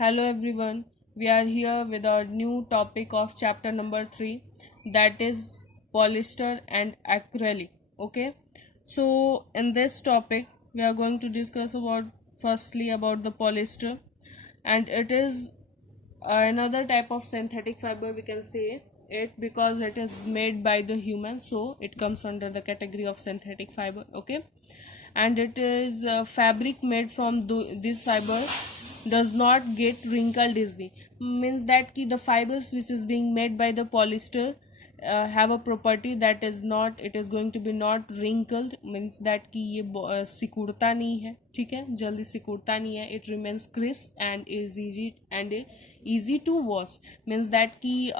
Hello everyone, we are here with our new topic of chapter number 3, that is polyester and acrylic. Okay, so in this topic we are going to discuss about firstly about the polyester, and it is another type of synthetic fiber, we can say it, because it is made by the human, so it comes under the category of synthetic fiber. Okay, and it is fabric made from this fiber does not get wrinkled easily, means that ki the fibers which is being made by the polyester have a property that is not, it is going to be not wrinkled, means that कि ये सिकुड़ता नहीं है, ठीक है, जल्दी सिकुड़ता नहीं है, it remains crisp and is easy to wash, means that कि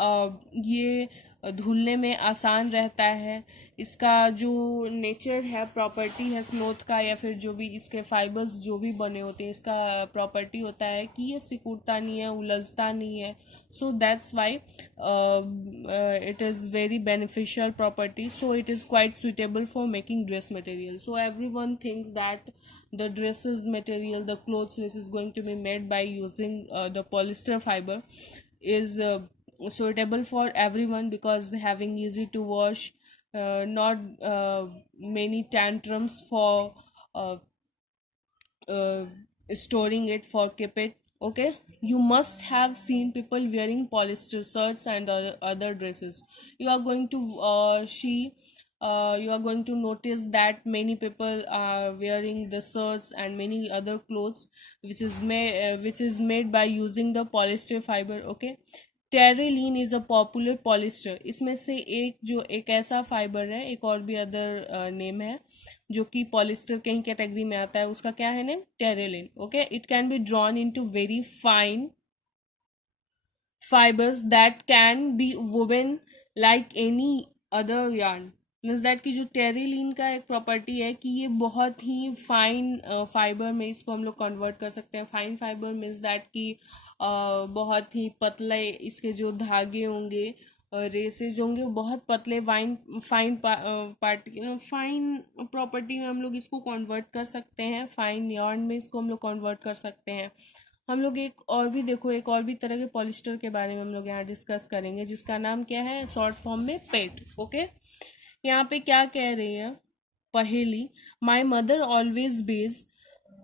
ये धुलने में आसान रहता है। इसका जो नेचर है, प्रॉपर्टी है क्लोथ का, या फिर जो भी इसके फाइबर्स जो भी बने होते हैं, इसका प्रॉपर्टी होता है कि ये सिकुड़ता नहीं है, उलझता नहीं है। सो that's why it is very beneficial property, so it is quite suitable for making dress material. So every one thinks that the dresses material, the clothes which is going to be made by using the polyester fiber is suitable for everyone, because having easy to wash, not many tantrums for uh, uh, storing it, for keep it. Okay, you must have seen people wearing polyester shirts and other dresses. You are going to see you are going to notice that many people are wearing the shirts and many other clothes which is made by using the polyester fiber. Okay, terylene is a popular polyester, इसमें से एक ऐसा fibre है, एक और भी other name है जो कि पॉलिस्टर के ही कैटेगरी में आता है, उसका क्या है name, terylene. Okay, it can be drawn into very fine fibers that can be woven like any other yarn, means that कि जो टेरिलीन का एक प्रॉपर्टी है कि ये बहुत ही फाइन फाइबर में इसको हम लोग कन्वर्ट कर सकते हैं। फाइन फाइबर मीन्स दैट कि बहुत ही पतले इसके जो धागे होंगे, रेसेज होंगे, वो बहुत पतले wine fine party fine property में हम लोग इसको कन्वर्ट कर सकते हैं, फाइन यार्न में इसको हम लोग कन्वर्ट कर सकते हैं। हम लोग एक और भी देखो, एक और भी तरह के पॉलिस्टर के बारे में हम लोग यहाँ डिस्कस करेंगे, जिसका नाम क्या है, शॉर्ट फॉर्म में पेट। ओके, यहाँ पे क्या कह रही है पहेली, my mother always buys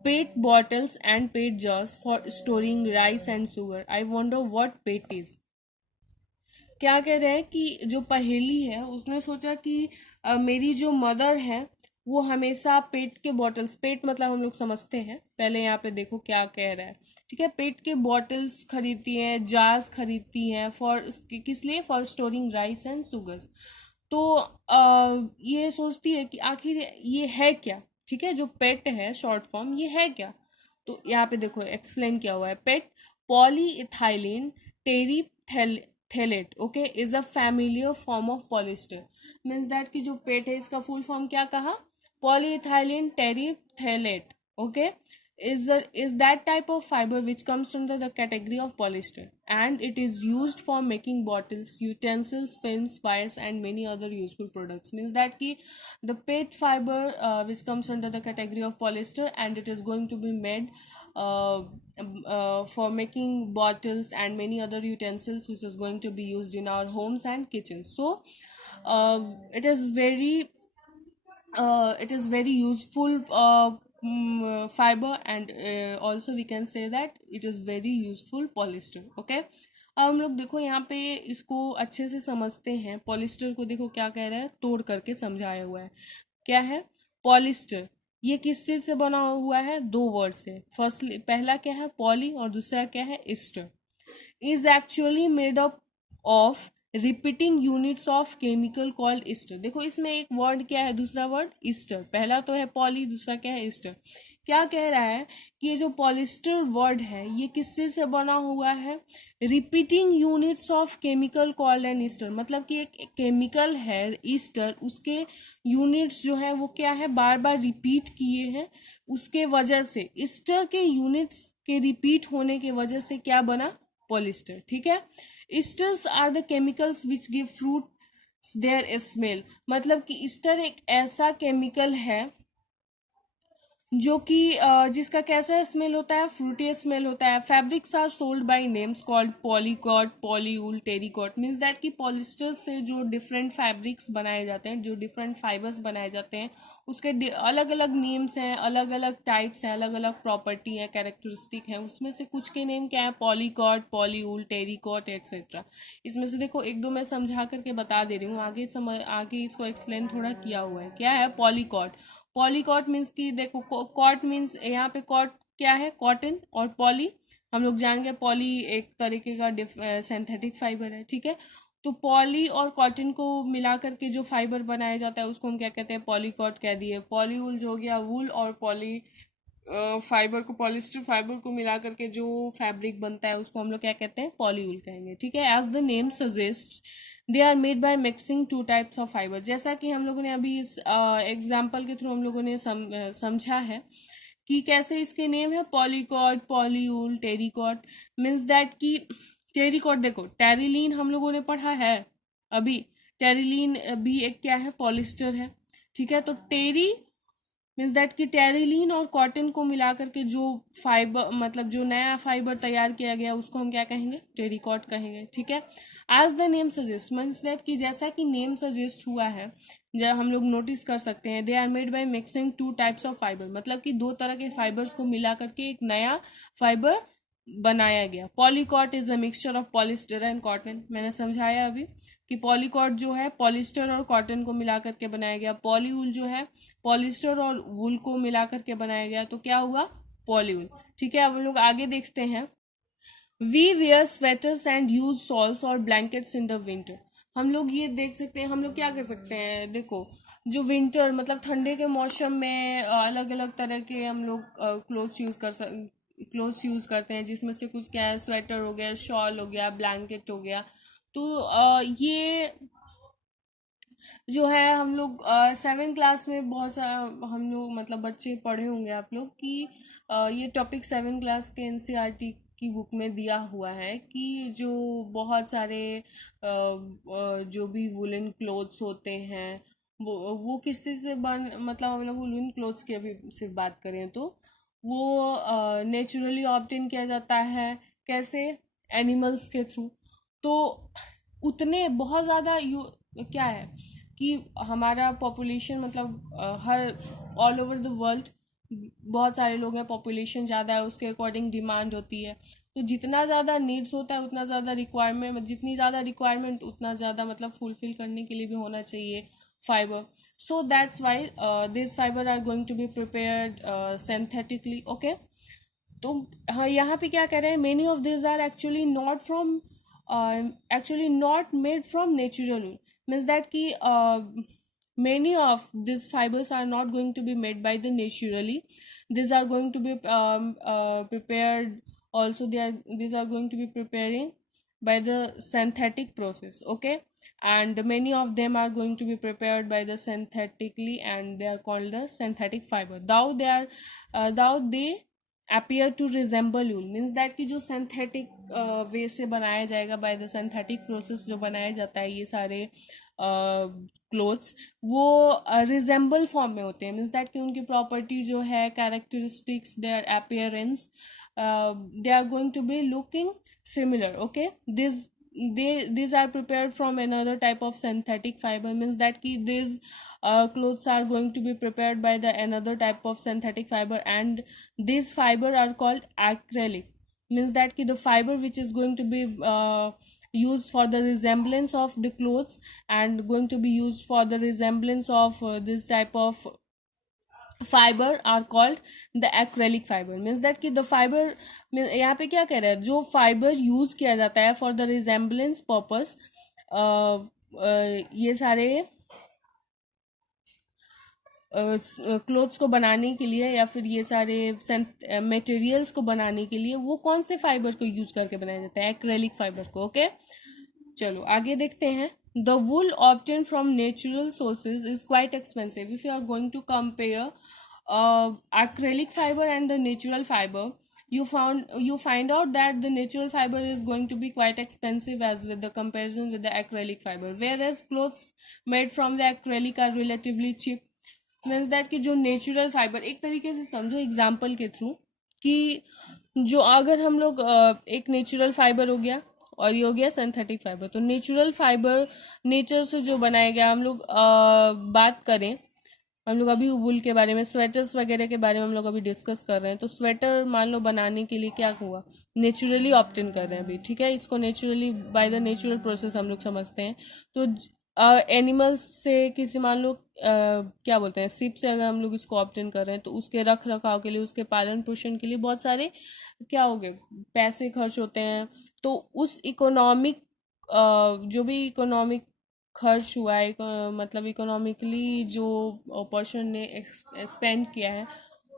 PET bottles and PET jars for storing rice and sugar, I wonder what PET is. क्या कह रहे हैं कि जो पहेली है उसने सोचा कि मेरी जो मदर है वो हमेशा पेट के बॉटल्स, पेट मतलब हम लोग समझते हैं, पहले यहाँ पे देखो क्या कह रहा है, ठीक है, पेट के बॉटल्स खरीदती हैं, जार्स खरीदती हैं, फॉर किस लिए, for storing rice and sugars. तो ये सोचती है कि आखिर ये है क्या, ठीक है, जो पेट है शॉर्ट फॉर्म, ये है क्या। तो यहाँ पे देखो एक्सप्लेन किया हुआ है, PET polyethylene terephthalate, okay, is a familiar form of polyester, means that कि जो पेट है इसका फुल फॉर्म क्या कहा, polyethylene terephthalate. Okay, is that type of fiber which comes under the category of polyester, and it is used for making bottles, utensils, films, wires and many other useful products, means that ki the PET fiber which comes under the category of polyester, and it is going to be made for making bottles and many other utensils which is going to be used in our homes and kitchens. So it is very useful fiber, and also we can say that it is very useful polyester. Okay, अब हम लोग देखो यहाँ पे इसको अच्छे से समझते हैं। पॉलिस्टर को देखो क्या कह रहा है, तोड़ करके समझाया हुआ है। क्या है पॉलिस्टर, ये किस चीज से बना हुआ है, दो वर्ड से। फर्स्टली पहला क्या है, पॉली, और दूसरा क्या है, Easter. Is actually made up of repeating units of chemical called Easter. देखो इसमें एक वर्ड क्या है, दूसरा वर्ड ईस्टर, पहला तो है पॉली, दूसरा क्या है, ईस्टर। क्या कह रहा है कि ये जो पॉलिस्टर वर्ड है ये किससे से बना हुआ है, repeating units of chemical called an Easter, मतलब कि एक केमिकल है ईस्टर, उसके यूनिट्स जो है वो क्या है, बार बार रिपीट किए हैं, उसके वजह से ईस्टर के यूनिट्स के रिपीट होने के वजह से क्या बना, पॉलिस्टर। ठीक है, esters are the chemicals which give fruit their smell, मतलब कि ईस्टर एक ऐसा केमिकल है जो कि जिसका कैसा स्मेल होता है, फ्रूटी स्मेल होता है। Fabrics are sold by names called polycot, polywool, terricot. Means that कि पॉलिस्टर से जो डिफरेंट फैब्रिक्स बनाए जाते हैं, जो डिफरेंट फाइबर्स बनाए जाते हैं, उसके अलग अलग नेम्स हैं, अलग अलग टाइप्स हैं, अलग अलग प्रॉपर्टी है, कैरेक्टरिस्टिक है। उसमें से कुछ के नेम क्या है? पॉलीकॉट, पॉलीवूल, टेरिकॉट एक्सेट्रा। इसमें से देखो एक दो मैं समझा करके बता दे रही हूँ, आगे आगे इसको एक्सप्लेन थोड़ा किया हुआ है। क्या है पॉलीकॉट? पॉलीकॉट मीन्स कि देखो, कॉट मीन्स यहाँ पे कॉट क्या है? कॉटन। और पॉली हम लोग जान गए, पॉली एक तरीके का सिंथेटिक फाइबर है, ठीक है। तो पॉली और कॉटन को मिला करके जो फाइबर बनाया जाता है उसको हम क्या कहते हैं? पॉलीकॉट कह दिए। पॉलीवूल जो हो गया वूल, और पॉली फाइबर को, पॉलिस्टर फाइबर को मिला करके जो फैब्रिक बनता है उसको हम लोग क्या कहते हैं? पॉलीवूल कहेंगे, ठीक है। As the name suggest, they are made by mixing two types of fibre. जैसा कि हम लोगों ने अभी इस एग्जाम्पल के थ्रू हम लोगों ने समझा है कि कैसे इसके नेम है पॉलीकॉट, पॉलीवूल, टेरिकॉट। मीन्स दैट कि टेरिकॉट, देखो टेरिलीन हम लोगों ने पढ़ा है अभी। टेरिलीन भी एक क्या है? पॉलिस्टर है, ठीक है। तो टेरी मीन्स दैट कि टेरिलीन और कॉटन को मिला करके जो फाइबर, मतलब जो नया फाइबर तैयार किया गया उसको हम क्या कहेंगे? टेरिकॉट कहेंगे, ठीक है। As the name suggest, means that कि जैसा कि नेम सजेस्ट हुआ है, जब हम लोग नोटिस कर सकते हैं, they are made by mixing two types of fibre. मतलब कि दो तरह के फाइबर्स को मिला करके एक नया फाइबर बनाया गया। Polycot is a mixture of polyester and cotton. मैंने समझाया अभी कि पॉलीकॉट जो है पॉलिस्टर और कॉटन को मिला करके बनाया गया। पॉलीवूल जो है पॉलिस्टर और वूल को मिला करके बनाया गया, तो क्या हुआ? पॉलीवूल, ठीक है। अब हम लोग आगे देखते हैं। We wear sweaters and use shawls और ब्लैंकेट्स इन द विंटर। हम लोग ये देख सकते हैं, हम लोग क्या कर सकते हैं? देखो, जो विंटर मतलब ठंडे के मौसम में अलग अलग तरह के हम लोग क्लोथ्स यूज करते हैं, जिसमें से कुछ क्या है? स्वेटर हो गया, शॉल हो गया, ब्लैंकेट हो गया। तो ये जो है हम लोग 7 क्लास में बहुत सा हम लोग मतलब बच्चे पढ़े होंगे आप लोग कि ये टॉपिक 7 क्लास के एनसीईआरटी की बुक में दिया हुआ है कि जो बहुत सारे जो भी वुलन क्लोथ्स होते हैं, वो किससे से बन, मतलब हम लोग वुलन क्लोथ्स की अभी सिर्फ बात करें तो वो नेचुरली ऑब्टेन किया जाता है। कैसे? एनिमल्स के थ्रू। तो उतने बहुत ज़्यादा क्या है कि हमारा पॉपुलेशन मतलब हर ऑल ओवर द वर्ल्ड बहुत सारे लोग हैं, पॉपुलेशन ज़्यादा है, उसके अकॉर्डिंग डिमांड होती है। तो जितना ज़्यादा नीड्स होता है उतना ज़्यादा रिक्वायरमेंट, जितनी ज़्यादा रिक्वायरमेंट उतना ज़्यादा मतलब फुलफिल करने के लिए भी होना चाहिए fibre. So that's why this fibre are going to be prepared synthetically, okay. तो हाँ, यहाँ पे क्या कह रहे हैं? Many of this are actually not made from natural wool. Means that कि many of these fibers are not going to be made by the naturally. These are going to be prepared also, these are going to be preparing by the synthetic process, okay. And many of them are going to be prepared by the synthetically, and they are called the synthetic fiber. Thou they appear to resemble wool, means that कि जो synthetic वे से बनाया जाएगा, by the synthetic process जो बनाया जाता है ये सारे क्लोथ्स, वो रिजेंबल फॉर्म में होते हैं। मीन्स दैट कि उनकी प्रॉपर्टी जो है, characteristics, their appearance, they are going to be looking similar, okay. these are prepared from another type of synthetic fiber. Means that ki these clothes are going to be prepared by the another type of synthetic fiber, and these fiber are called acrylic. Means that ki the fiber which is going to be used for the resemblance of the clothes, and going to be used for the resemblance of this type of fibre are called the acrylic fibre. Means that कि the fibre, यहाँ पे क्या कह रहा है? जो fibre use किया जाता है फॉर द रिजेम्बलेंस पर्पस, ये सारे क्लोथ्स को बनाने के लिए, या फिर ये सारे मटेरियल्स को बनाने के लिए, वो कौन से फाइबर को यूज करके बनाया जाता है? एक्रेलिक फाइबर को, ओके। चलो आगे देखते हैं। The wool obtain from natural sources is quite expensive. If you are going to compare acrylic fiber and the natural fiber, you find out that the natural fiber is going to be quite expensive as with the comparison with the acrylic fiber, whereas clothes made from the acrylic are relatively cheap. Means that कि जो natural fibre, एक तरीके से समझो example के through, कि जो अगर हम लोग एक नेचुरल फाइबर हो गया और ये हो गया सिंथेटिक फाइबर। तो नेचुरल फाइबर नेचर से जो बनाया गया, हम लोग बात करें, हम लोग अभी वूल के बारे में, स्वेटर्स वगैरह के बारे में हम लोग अभी डिस्कस कर रहे हैं। तो स्वेटर मान लो बनाने के लिए क्या हुआ, नेचुरली ऑप्टेन कर रहे हैं अभी, ठीक है, इसको naturally by the natural process हम लोग समझते हैं। तो एनिमल्स से किसी मान लो क्या बोलते हैं, सिप से अगर हम लोग इसको ऑप्टेन कर रहे हैं, तो उसके रख रखाव के लिए, उसके पालन पोषण के लिए बहुत सारे क्या हो गए, पैसे खर्च होते हैं। तो उस इकोनॉमिक जो भी इकोनॉमिक खर्च हुआ है, मतलब इकोनॉमिकली जो पर्सन ने स्पेंड किया है,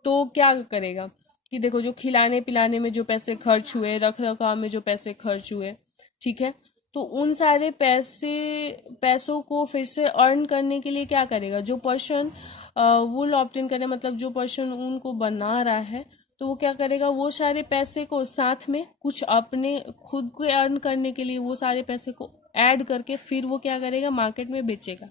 तो क्या करेगा कि देखो, जो खिलाने पिलाने में जो पैसे खर्च हुए, रख रखाव में जो पैसे खर्च हुए, ठीक है, तो उन सारे पैसों को फिर से अर्न करने के लिए क्या करेगा, जो पर्सन वुल ऑप्टेन करे, मतलब जो पर्सन उनको बना रहा है, तो वो क्या करेगा, वो सारे पैसे को साथ में कुछ अपने खुद को अर्न करने के लिए वो सारे पैसे को ऐड करके फिर वो क्या करेगा, मार्केट में बेचेगा,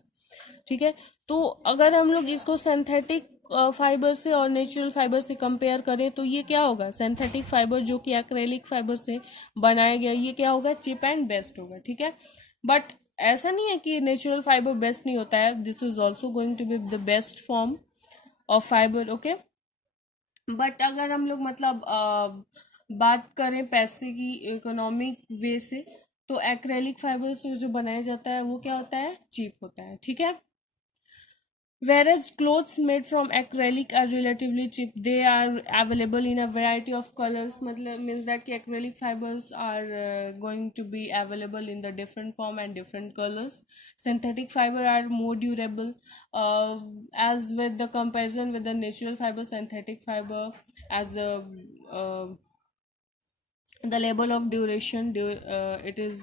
ठीक है। तो अगर हम लोग इसको सिंथेटिक फाइबर से और नेचुरल फाइबर से कंपेयर करें, तो ये क्या होगा, सिंथेटिक फाइबर जो कि एक्रेलिक फाइबर से बनाया गया, ये क्या होगा, चिप एंड बेस्ट होगा, ठीक है। बट ऐसा नहीं है कि नेचुरल फाइबर बेस्ट नहीं होता है, this is also going to be the best form of fibre, okay. But अगर हम लोग मतलब बात करें पैसे की, इकोनॉमिक वे से, तो एक्रेलिक फाइबर से जो बनाया जाता है वो क्या होता है, चीप होता है, ठीक है। Whereas clothes made from acrylic are relatively cheap, they are available in a variety of colors. मतलब means that कि acrylic fibers are going to be available in the different form and different colors. Synthetic fiber are more durable. As with the comparison with the natural fiber, synthetic fiber as a the level of duration, it is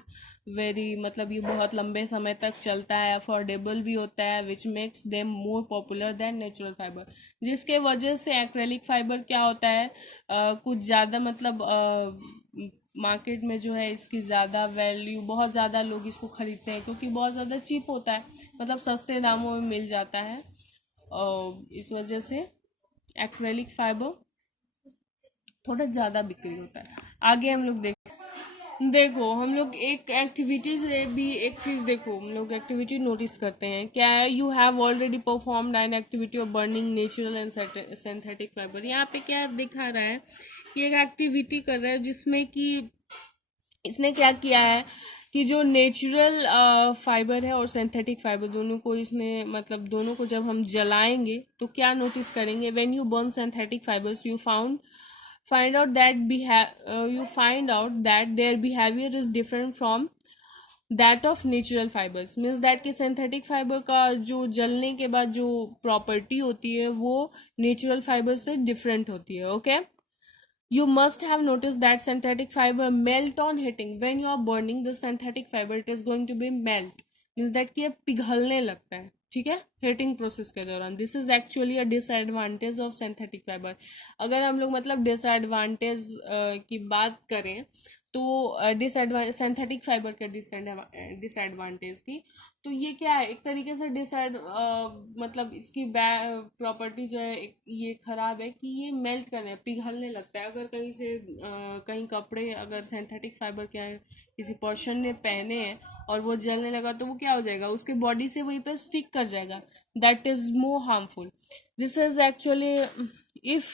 very, मतलब ये बहुत लंबे समय तक चलता है, affordable भी होता है, which makes them more popular than natural fibre, जिसके वजह से एक्रेलिक फाइबर क्या होता है, कुछ ज़्यादा मतलब मार्केट में जो है इसकी ज़्यादा वैल्यू, बहुत ज़्यादा लोग इसको खरीदते हैं क्योंकि बहुत ज़्यादा चीप होता है, मतलब सस्ते दामों में मिल जाता है, और इस वजह से एक्रेलिक फाइबर थोड़ा ज़्यादा बिक्री होता है। आगे हम लोग देखो, हम लोग एक एक्टिविटी से भी एक चीज़, देखो हम लोग एक्टिविटी नोटिस करते हैं, क्या है, you have already performed an activity of burning natural and synthetic fibre. यहाँ पे क्या दिखा रहा है कि एक एक्टिविटी कर रहा है जिसमें कि इसने क्या किया है कि जो नेचुरल फाइबर है और सिंथेटिक फाइबर दोनों को इसने, मतलब दोनों को जब हम जलाएंगे तो क्या नोटिस करेंगे, when you burn synthetic fibres you find out that you find out that their behavior is different from that of natural fibers, means that कि synthetic fiber का जो जलने के बाद जो प्रॉपर्टी होती है वो नेचुरल फाइबर से डिफरेंट होती है, okay. You must have noticed that synthetic fiber melt on heating. When you are burning the synthetic fiber, it is going to be melt. Means that कि ये पिघलने लगता है, ठीक है, हीटिंग प्रोसेस के दौरान। This is actually a disadvantage of synthetic fibre. अगर हम लोग मतलब डिसएडवांटेज की बात करें, तो डिसएडवांटेज सिंथेटिक फाइबर के डिसएडवांटेज की, तो ये क्या है, एक तरीके से मतलब इसकी प्रॉपर्टी जो है ये खराब है कि ये मेल्ट करने, पिघलने लगता है। अगर कहीं से कहीं कपड़े अगर सिंथेटिक फाइबर क्या है किसी पर्सन ने पहने हैं और वो जलने लगा, तो वो क्या हो जाएगा, उसके बॉडी से वहीं पर स्टिक कर जाएगा, that is more harmful. This is actually, if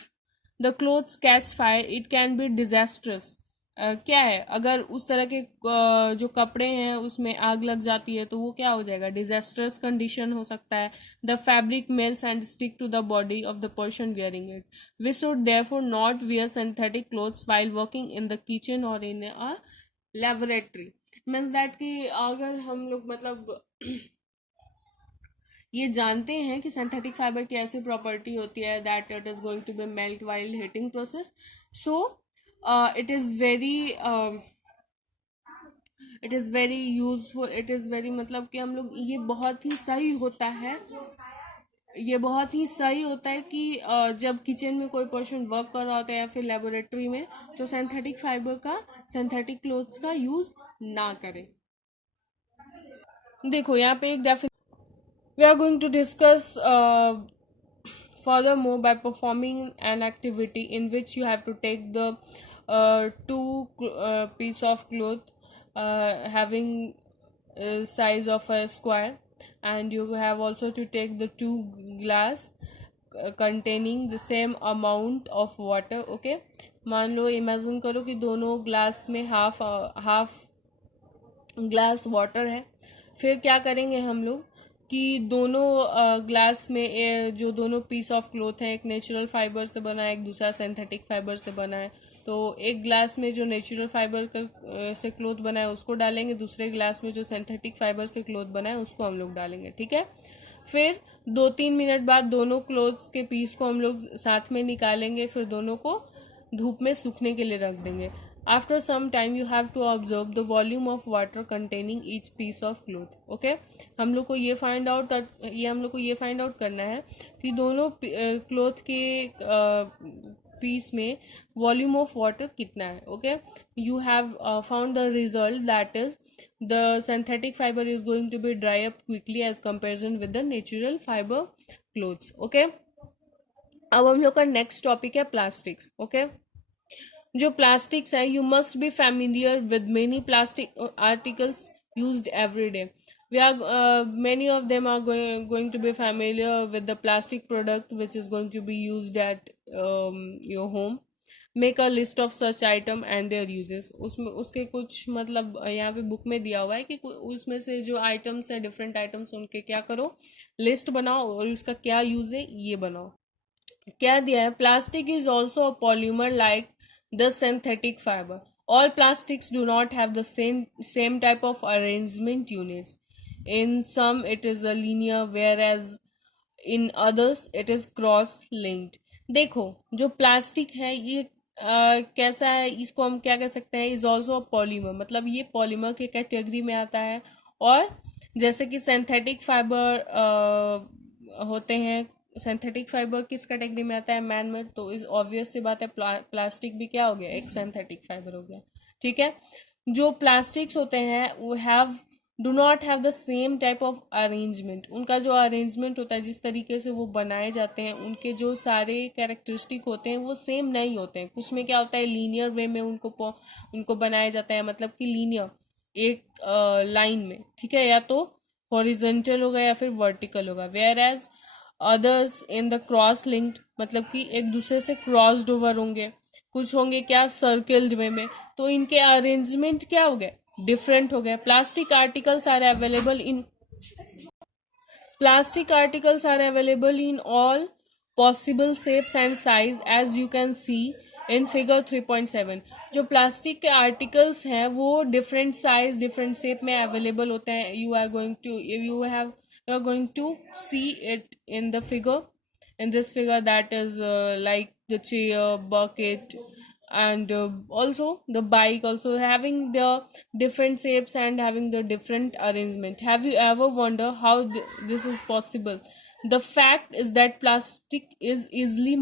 the clothes catch fire it can be disastrous. क्या है, अगर उस तरह के जो कपड़े हैं उसमें आग लग जाती है तो वो क्या हो जाएगा, डिजास्ट्रस कंडीशन हो सकता है। The fabric melts and stick to the body of the person wearing it. We should therefore not wear synthetic clothes while working in the kitchen और in a laboratory. Means that कि अगर हम लोग मतलब ये जानते हैं कि सिंथेटिक फाइबर की ऐसी प्रॉपर्टी होती है that it is going to be melt while heating process, so it is very it is very useful, it is very, मतलब कि हम लोग ये बहुत ही सही होता है, ये बहुत ही सही होता है कि जब किचन में कोई पर्सन वर्क कर रहा होता है या फिर लेबोरेटरी में, तो सिंथेटिक फाइबर का, सिंथेटिक क्लोथ्स का यूज ना करें। देखो यहाँ पे एक definition we are going to discuss furthermore, by performing an activity in which you have to take the two piece of cloth having size of a square, and you have also to take the two glass containing the same amount of water. Okay, मान लो imagine करो कि दोनों glass में half half glass water है। फिर क्या करेंगे हम लोग कि दोनों ग्लास में जो दोनों पीस ऑफ क्लोथ है, एक नेचुरल फाइबर से बना है, एक दूसरा सिंथेटिक फाइबर से बना है। तो एक ग्लास में जो नेचुरल फाइबर का से क्लोथ बना है उसको डालेंगे, दूसरे ग्लास में जो सिंथेटिक फाइबर से क्लोथ बना है उसको हम लोग डालेंगे। ठीक है, फिर 2-3 मिनट बाद दोनों क्लोथ्स के पीस को हम लोग साथ में निकालेंगे, फिर दोनों को धूप में सूखने के लिए रख देंगे। After some time you have to observe the volume of water containing each piece of cloth. Okay, हम लोग को ये फाइंड आउट करना है कि दोनों क्लोथ के पीस में वॉल्यूम ऑफ वाटर कितना है। Okay, you have found the result that is the synthetic fiber is going to be dry up quickly as comparison with the natural fiber clothes. Okay, अब हम लोग का next topic है plastics. Okay, जो plastics है, you must be familiar with many plastic articles used every day. We are many of them are going to be familiar with the plastic product which is going to be used at your home. Make a list of such item and there uses. उसमें उसके कुछ मतलब यहाँ पे book में दिया हुआ है कि उसमें से जो आइटम्स है, डिफरेंट आइटम्स, उनके क्या करो, लिस्ट बनाओ और उसका क्या यूज है ये बनाओ। क्या दिया है, plastic is also a polymer like the synthetic fibre. All plastics do not have the same type of arrangement units. In some it is a linear whereas in others it is cross linked. देखो, जो plastic है ये कैसा है, इसको हम क्या कह सकते हैं, इज ऑल्सो अ पॉलीमर, मतलब ये पॉलीमर के कैटेगरी में आता है। और जैसे कि सिंथेटिक फाइबर होते हैं, सिंथेटिक फाइबर किस कैटेगरी में आता है, मैन मेड, तो इस ऑब्वियस सी बात है प्लास्टिक भी क्या हो गया, एक सिंथेटिक फाइबर हो गया। ठीक है, जो प्लास्टिक्स होते हैं वो do not have the same type of arrangement. उनका जो अरेंजमेंट होता है, जिस तरीके से वो बनाए जाते हैं, उनके जो सारे कैरेक्टरिस्टिक होते हैं वो सेम नहीं होते हैं। कुछ में क्या होता है, लीनियर वे में उनको बनाया जाता है, मतलब कि लीनियर एक लाइन में। ठीक है, या तो हॉरिजेंटल होगा या फिर वर्टिकल होगा। Whereas others in the cross linked, मतलब कि एक दूसरे से क्रॉस्ड ओवर होंगे। कुछ होंगे क्या, सर्किल्ड वे में, तो इनके अरेंजमेंट क्या हो गए, डिफरेंट हो गए। Plastic articles are available in all possible shapes and size as you can see in figure 3.7। जो प्लास्टिक के आर्टिकल्स हैं वो डिफरेंट साइज डिफरेंट शेप में अवेलेबल होते हैं। You are going to see it in the figure, in this figure, that is like the chair, bucket, and also the bike also having the different shapes and having the different arrangement. Have you ever wonder how this is possible? The fact is that plastic is easily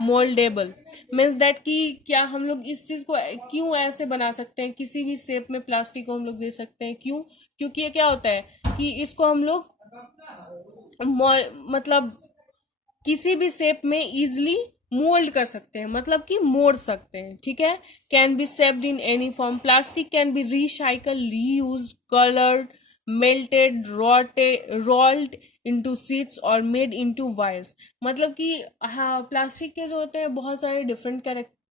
moldable, means that कि क्या हम लोग इस चीज को क्यों ऐसे बना सकते हैं, किसी भी शेप में प्लास्टिक को हम लोग दे सकते हैं। क्यों? क्योंकि ये क्या होता है कि इसको हम लोग मतलब किसी भी शेप में इजिली मोल्ड कर सकते हैं, मतलब कि मोड़ सकते हैं। ठीक है, can be shaped in any form. Plastic can be recycle, reused, coloured, melted, rolled into sheets और मेड इनटू वायर्स। मतलब कि हाँ, प्लास्टिक के जो होते हैं बहुत सारे डिफरेंट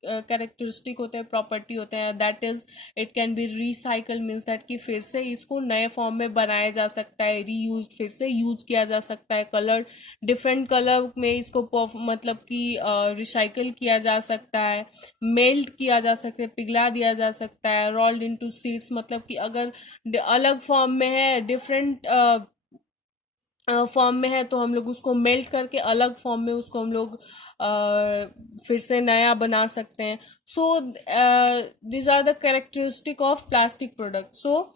कैरेक्टरिस्टिक होते हैं, प्रॉपर्टी होते हैं। That is it can be recycle, means that कि फिर से इसको नए फॉर्म में बनाया जा सकता है, रीयूज, फिर से यूज किया जा सकता है। कलर, डिफरेंट कलर में इसको मतलब कि रिसाइकल किया जा सकता है, मेल्ट किया जा सकता है, पिघला दिया जा सकता है। रोल्ड इनटू शीट्स, मतलब कि अगर अलग फॉर्म में है, डिफरेंट फॉर्म में है, तो हम लोग उसको मेल्ट करके अलग फॉर्म में उसको हम लोग फिर से नया बना सकते हैं। सो these are the characteristic of plastic product, so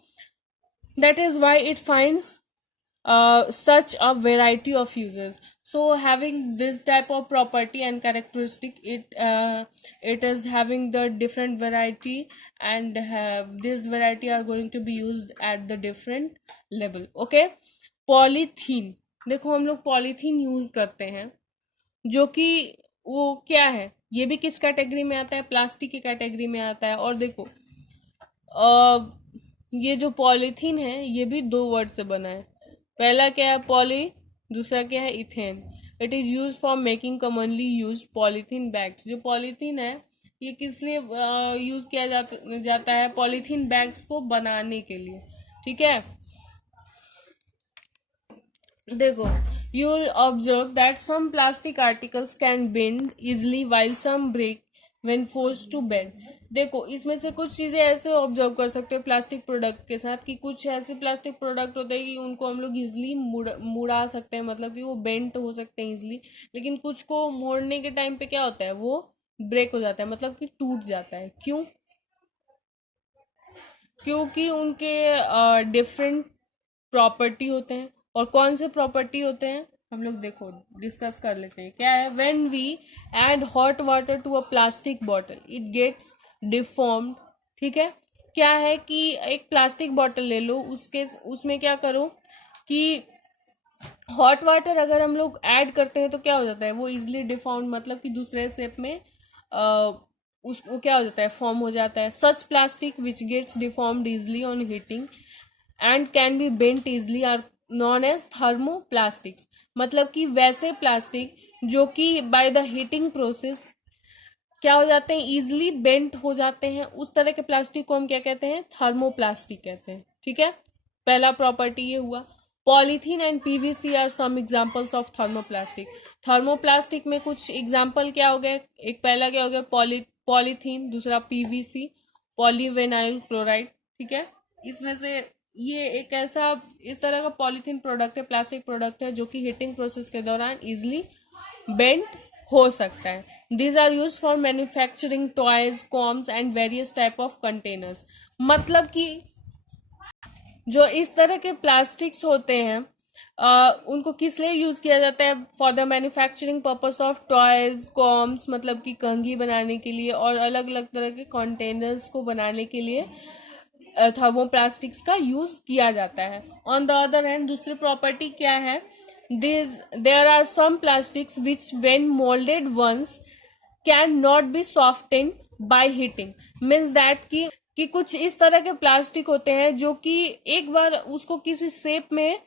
that is why it finds such a variety of uses. So having this type of property and characteristic, it is having the different variety, and this variety are going to be used at the different level. Okay, polythene, देखो हम लोग polythene use करते हैं, जो कि वो क्या है, ये भी किस कैटेगरी में आता है, प्लास्टिक की कैटेगरी में आता है। और देखो ये जो पॉलीथीन है ये भी दो वर्ड से बना है। पहला क्या है, पॉली, दूसरा क्या है, ethane. It is use for making commonly use polythene bags. जो पॉलीथीन है ये किस लिए यूज किया जाता है, पॉलीथीन बैग्स को बनाने के लिए, ठीक है। देखो, you will observe that some plastic articles can bend easily while some break when forced to bend। देखो इसमें से कुछ चीजें ऐसे ऑब्जर्व कर सकते हो प्लास्टिक प्रोडक्ट के साथ, कि कुछ ऐसे प्लास्टिक प्रोडक्ट होते हैं कि उनको हम लोग इजिली मुड़ा सकते हैं, मतलब कि वो बेंट हो सकते हैं इजिली। लेकिन कुछ को मोड़ने के टाइम पे क्या होता है, वो ब्रेक हो जाता है, मतलब कि टूट जाता है। क्यों? क्योंकि उनके डिफरेंट प्रॉपर्टी होते हैं। और कौन से प्रॉपर्टी होते हैं हम लोग देखो डिस्कस कर लेते हैं। क्या है, when we add hot water to a plastic bottle it gets deformed. ठीक है, क्या है कि एक प्लास्टिक बॉटल ले लो, उसके उसमें क्या करो कि हॉट वाटर अगर हम लोग ऐड करते हैं तो क्या हो जाता है, वो इजिली डिफॉर्म, मतलब कि दूसरे शेप में उसको क्या हो जाता है, फॉर्म हो जाता है। Such plastic which gets deformed easily on heating and can be bent easily are known as thermoplastics. मतलब कि वैसे प्लास्टिक जो कि बाय द हीटिंग प्रोसेस क्या हो जाते हैं, इजिली बेंट हो जाते हैं, उस तरह के प्लास्टिक को हम क्या कहते हैं, थर्मोप्लास्टिक कहते हैं। ठीक है, पहला प्रॉपर्टी ये हुआ। Polythene and PVC are some examples of thermoplastic. Thermoplastic में कुछ एग्जांपल क्या हो गए, एक पहला क्या हो गया, पॉलीथीन, दूसरा पीवीसी, पॉलीविनाइल क्लोराइड। ठीक है, इसमें से ये एक ऐसा इस तरह का पॉलीथीन प्रोडक्ट है, प्लास्टिक प्रोडक्ट है, जो कि हीटिंग प्रोसेस के दौरान इजिली बेंट हो सकता है। These are use for manufacturing toys, combs and various type of containers. मतलब कि जो इस तरह के प्लास्टिक्स होते हैं उनको किस लिए यूज किया जाता है, for the manufacturing purpose of toys, combs, मतलब कि कंघी बनाने के लिए, और अलग अलग तरह के कंटेनर्स को बनाने के लिए थर्मोप्लास्टिक्स का यूज किया जाता है। ऑन द अदर हैंड दूसरी प्रॉपर्टी क्या है, there are some plastics which when moulded once can not be soften by heating. Means that कि कुछ इस तरह के प्लास्टिक होते हैं जो कि एक बार उसको किसी शेप में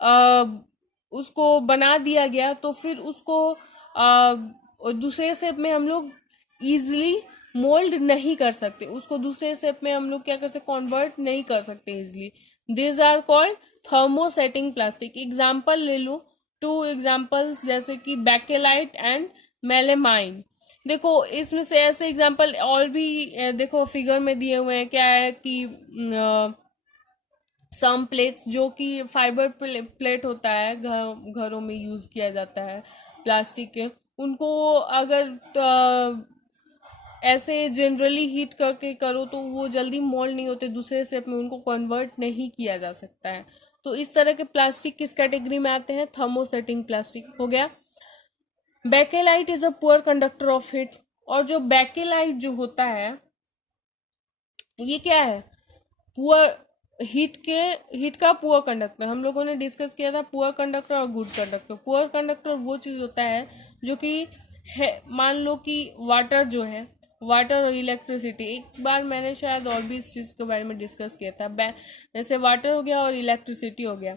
आ, उसको बना दिया गया तो फिर उसको दूसरे शेप में हम लोग इजिली मोल्ड नहीं कर सकते, उसको दूसरे शेप में हम लोग क्या कर सकते, कन्वर्ट नहीं कर सकते easily. This are called thermosetting plastic. Example ले लो, टू एग्जाम्पल्स जैसे कि बैकेलाइट एंड मेलेमाइन। देखो इसमें से ऐसे एग्जाम्पल और भी देखो फिगर में दिए हुए हैं। क्या है कि सम प्लेट्स, जो कि फाइबर प्लेट होता है, घरों में यूज किया जाता है प्लास्टिक के, उनको अगर ऐसे जनरली हीट करके करो तो वो जल्दी मोल्ड नहीं होते, दूसरे शेप में उनको कन्वर्ट नहीं किया जा सकता है। तो इस तरह के प्लास्टिक किस कैटेगरी में आते हैं, थर्मोसेटिंग प्लास्टिक हो गया। Bakelite is a poor conductor of heat. और जो बैकेलाइट जो होता है ये क्या है, पुअर हीट का पुअर कंडक्टर। हम लोगों ने डिस्कस किया था पुअर कंडक्टर और गुड कंडक्टर। पुअर कंडक्टर वो चीज होता है जो कि है, मान लो कि वाटर जो है, वाटर और इलेक्ट्रिसिटी, एक बार मैंने शायद और भी इस चीज के बारे में डिस्कस किया था। जैसे वाटर हो गया और इलेक्ट्रिसिटी हो गया,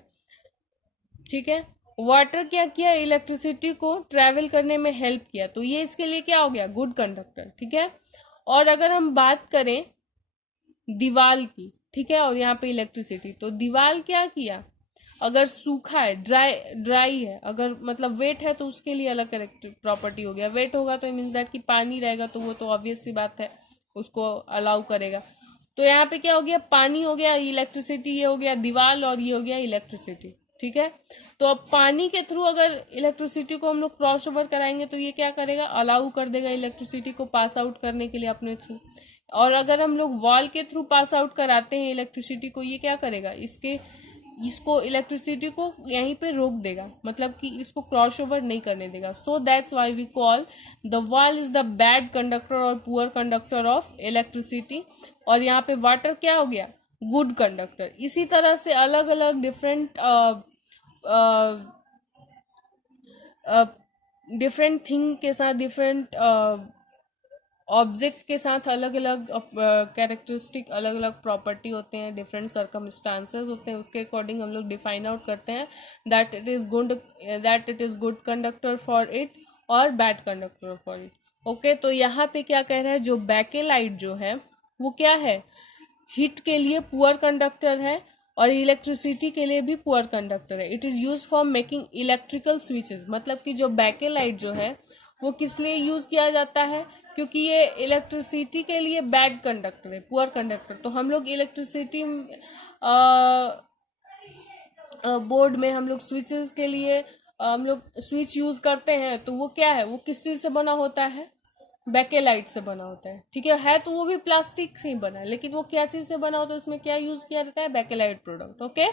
ठीक है। वाटर क्या किया, इलेक्ट्रिसिटी को ट्रेवल करने में हेल्प किया, तो ये इसके लिए क्या हो गया, गुड कंडक्टर। ठीक है, और अगर हम बात करें दीवाल की, ठीक है, और यहाँ पे इलेक्ट्रिसिटी, तो दीवाल क्या किया, अगर सूखा है, ड्राई है, अगर मतलब वेट है तो उसके लिए अलग प्रॉपर्टी हो गया। वेट होगा तो मीन्स दैट कि पानी रहेगा तो वो तो ऑब्वियस सी बात है उसको अलाउ करेगा। तो यहाँ पे क्या हो गया, पानी हो गया, इलेक्ट्रिसिटी ये हो गया दीवाल, और ये हो गया इलेक्ट्रिसिटी। ठीक है, तो अब पानी के थ्रू अगर इलेक्ट्रिसिटी को हम लोग क्रॉस ओवर कराएंगे तो ये क्या करेगा, अलाउ कर देगा इलेक्ट्रिसिटी को पास आउट करने के लिए अपने थ्रू। और अगर हम लोग वॉल के थ्रू पास आउट कराते हैं इलेक्ट्रिसिटी को, ये क्या करेगा, इसको इलेक्ट्रिसिटी को यहीं पे रोक देगा, मतलब कि इसको क्रॉस ओवर नहीं करने देगा। So that's why we call the wall is the bad conductor और पुअर कंडक्टर ऑफ इलेक्ट्रिसिटी। और यहाँ पे वाटर क्या हो गया, गुड कंडक्टर। इसी तरह से अलग अलग डिफरेंट डिफरेंट थिंग के साथ, डिफरेंट ऑब्जेक्ट के साथ अलग अलग कैरेक्टरिस्टिक, अलग अलग प्रॉपर्टी होते हैं, डिफरेंट सर्कमस्टांसेस होते हैं, उसके अकॉर्डिंग हम लोग डिफाइन आउट करते हैं that it is good conductor for it और bad conductor for it. Okay, तो यहाँ पे क्या कह रहा है, जो बैकेलाइट जो है वो क्या है, हीट के लिए पुअर कंडक्टर है और इलेक्ट्रिसिटी के लिए भी पुअर कंडक्टर है। It is use for making electrical switches, मतलब कि जो बैकेलाइट जो है वो किस लिए यूज किया जाता है, क्योंकि ये इलेक्ट्रिसिटी के लिए बैड कंडक्टर है, पुअर कंडक्टर। तो हम लोग इलेक्ट्रिसिटी बोर्ड में हम लोग स्विचेस के लिए हम लोग स्विच यूज करते हैं, तो वो क्या है, वो किस चीज से बना होता है, बैकेलाइट से बना होता है। ठीक है तो वो भी प्लास्टिक से ही बना है, लेकिन वो क्या चीज से बना होता है, उसमें क्या यूज किया जाता है, Bakelite product. Okay,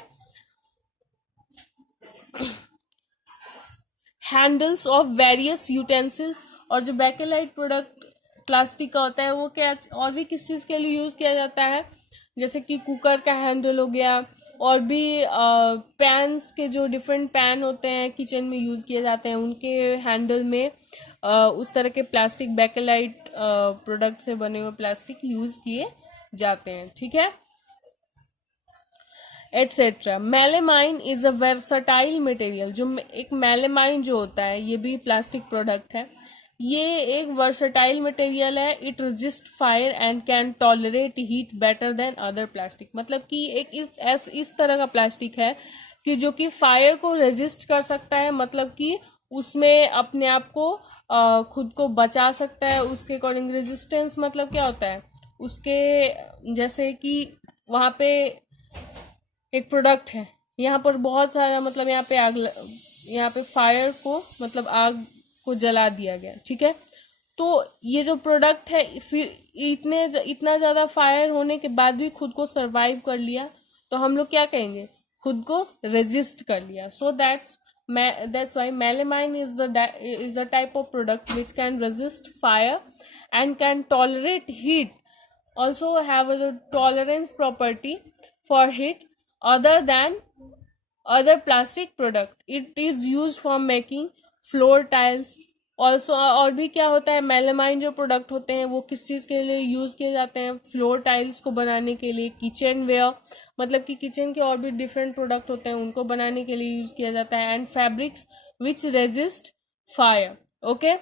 handles of various utensils, और जो बैकेलाइट प्रोडक्ट प्लास्टिक का होता है वो क्या और भी किस चीज़ के लिए यूज़ किया जाता है, जैसे कि कुकर का हैंडल हो गया, और भी पैन्स के जो डिफरेंट पैन होते हैं किचन में यूज़ किए जाते हैं, उनके हैंडल में उस तरह के प्लास्टिक बैकेलाइट प्रोडक्ट से बने हुए प्लास्टिक यूज़ किए जाते हैं। ठीक है, etcetera. Melamine is a versatile material, जो एक मेलेमाइन जो होता है ये भी प्लास्टिक प्रोडक्ट है, ये एक वर्सटाइल मटेरियल है। It resist fire and can tolerate heat better than other plastic, मतलब कि एक इस तरह का प्लास्टिक है कि जो कि फायर को रेजिस्ट कर सकता है, मतलब कि उसमें अपने आप को खुद को बचा सकता है। उसके अकॉर्डिंग रेजिस्टेंस मतलब क्या होता है, उसके जैसे कि वहाँ पे एक प्रोडक्ट है, यहाँ पर बहुत सारा, मतलब यहाँ पे यहाँ पे फायर को, मतलब आग को जला दिया गया। ठीक है, तो ये जो प्रोडक्ट है फिर इतना ज़्यादा फायर होने के बाद भी खुद को सरवाइव कर लिया, तो हम लोग क्या कहेंगे, खुद को रेजिस्ट कर लिया। सो that's Y melamine is the type of product which can resist fire and can tolerate heat, also have a tolerance property for heat other than other plastic product. It is used for making floor tiles also। और भी क्या होता है, melamine जो product होते हैं वो किस चीज़ के लिए यूज़ किए जाते हैं, फ्लोर टाइल्स को बनाने के लिए, किचन वेयर, मतलब कि किचन के और भी डिफरेंट प्रोडक्ट होते हैं उनको बनाने के लिए यूज़ किया जाता है, and fabrics which resist fire. Okay,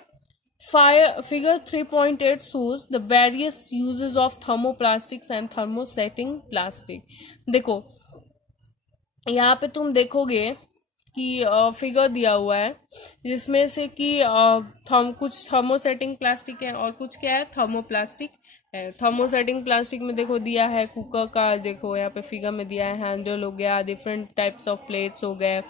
figure 3.8 shows the various uses of thermoplastics and thermosetting plastic। देखो यहाँ पे तुम देखोगे कि फिगर दिया हुआ है जिसमें से कि कुछ थर्मोसेटिंग प्लास्टिक है और कुछ क्या है, थर्मोप्लास्टिक है। थर्मोसेटिंग प्लास्टिक में देखो दिया है कुकर का, देखो यहाँ पे फिगर में दिया है हैंडल हो गया, डिफरेंट टाइप्स ऑफ प्लेट्स हो गए,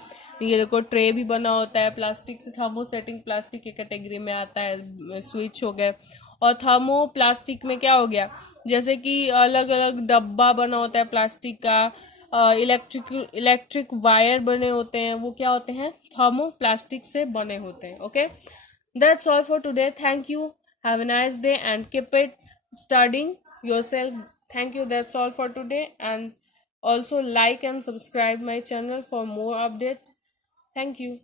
ये देखो ट्रे भी बना होता है प्लास्टिक से, थर्मोसेटिंग प्लास्टिक की कैटेगरी में आता है। स्विच हो गए, और थर्मो प्लास्टिक में क्या हो गया, जैसे कि अलग अलग डब्बा बना होता है प्लास्टिक का, इलेक्ट्रिक वायर बने होते हैं, वो क्या होते हैं, थर्मो प्लास्टिक से बने होते हैं। Okay, that's all for today, thank you, have a nice day and keep it studying yourself। Thank you, that's all for today, and also like and subscribe my channel for more updates। Thank you।